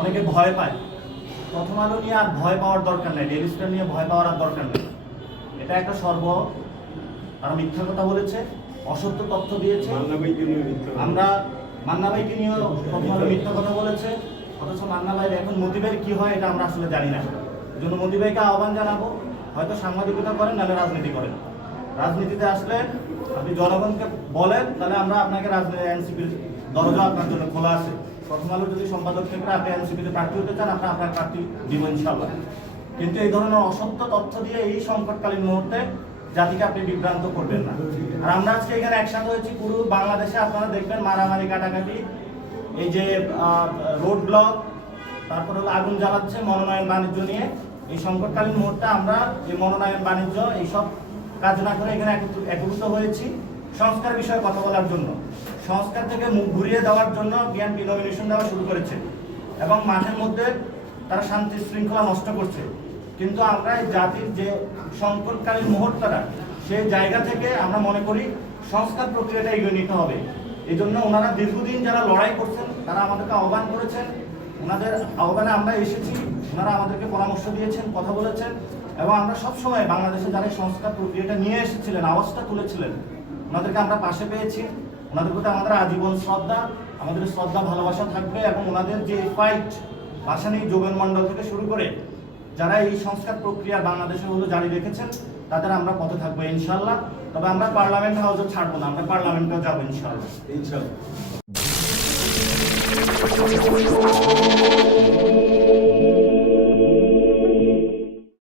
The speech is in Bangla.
অনেকে ভয় পায়। প্রথম আলো নিয়ে আর ভয় পাওয়ার দরকার নেই ডেলি স্টার নিয়ে ভয় পাওয়ার আর দরকার নেই। এটা একটা সর্ব তারা মিথ্যা কথা বলেছে অসত্য তথ্য দিয়েছে। আমরা মান্না ভাইকে নিয়েও প্রথম আলো মিথ্যা কথা বলেছে অথচ মান্না ভাই এখন মোদি ভাইয়ের কি হয় এটা আমরা আসলে জানি না। জন্য মোদি ভাইকে আহ্বান জানাব হয়তো সাংবাদিকতা করেন নাহলে রাজনীতি করেন। রাজনীতিতে আসলে আপনি জনগণকে বলেন তাহলে আমরা আপনাকে রাজনীতি এনসিপির দরজা আপনার জন্য খোলা আছে। প্রথম আলো যদি সম্পাদক থেকে আপনি এনসিপিতে প্রার্থী হতে চান আমরা আপনার প্রার্থী দিব ইনশাল্লাহ কিন্তু এই ধরনের অসত্য তথ্য দিয়ে এই সংকটকালীন মুহূর্তে জাতিকে আপনি বিভ্রান্ত করবেন না। আর আমরা আজকে এখানে একসাথে হয়েছি পুরো বাংলাদেশে, আপনারা দেখবেন মারামারি, কাটাকাটি, এই যে রোড ব্লক, তারপরে হলো আগুন জ্বালাচ্ছে মনোনয়ন বাণিজ্য নিয়ে। এই সংকটকালীন মুহূর্তে আমরা এই মনোনয়ন বাণিজ্য, এইসব কাজ না করে এখানে একত্র- একত্রিত হয়েছি। সংস্কার বিষয়ে কথা বলার জন্য। সংস্কার থেকে মুখ ঘুরিয়ে দেওয়ার জন্য বিএনপি নমিনেশন দেওয়া শুরু করেছে। এবং মাঠের মধ্যে তারা শান্তি শৃঙ্খলা নষ্ট করছে। কিন্তু আমরা এই জাতির যে সংকটকালীন মুহূর্তটা, সেই জায়গা থেকে আমরা মনে করি সংস্কার প্রক্রিয়াটা এগিয়ে নিতে হবে। এই জন্য ওনারা দীর্ঘদিন যারা লড়াই করছেন, তারা আমাদেরকে আহ্বান করেছেন। ওনাদের আহ্বানে আমরা এসেছি। ওনারা আমাদেরকে পরামর্শ দিয়েছেন, কথা বলেছেন। এবং আমরা সবসময় বাংলাদেশে যারা সংস্কার প্রক্রিয়াটা নিয়ে এসেছিলেন, আওয়াজটা তুলেছিলেন, ওনাদেরকে আমরা পাশে পেয়েছি। ওনাদের প্রতি আমাদের আজীবন শ্রদ্ধা, আমাদের শ্রদ্ধা, ভালোবাসা থাকবে এবং ওনাদের যে ফাইট ভাসানী যোগেন মণ্ডল থেকে শুরু করে যারা এই সংস্কার প্রক্রিয়া বাংলাদেশে হলো জারি রেখেছেন, তাদের আমরা পথে থাকব ইনশাল্লাহ তবে আমরা পার্লামেন্ট হাউসও ছাড়বো না, আমরা পার্লামেন্টেও যাব ইনশাল্লাহ ইনশাল্লাহ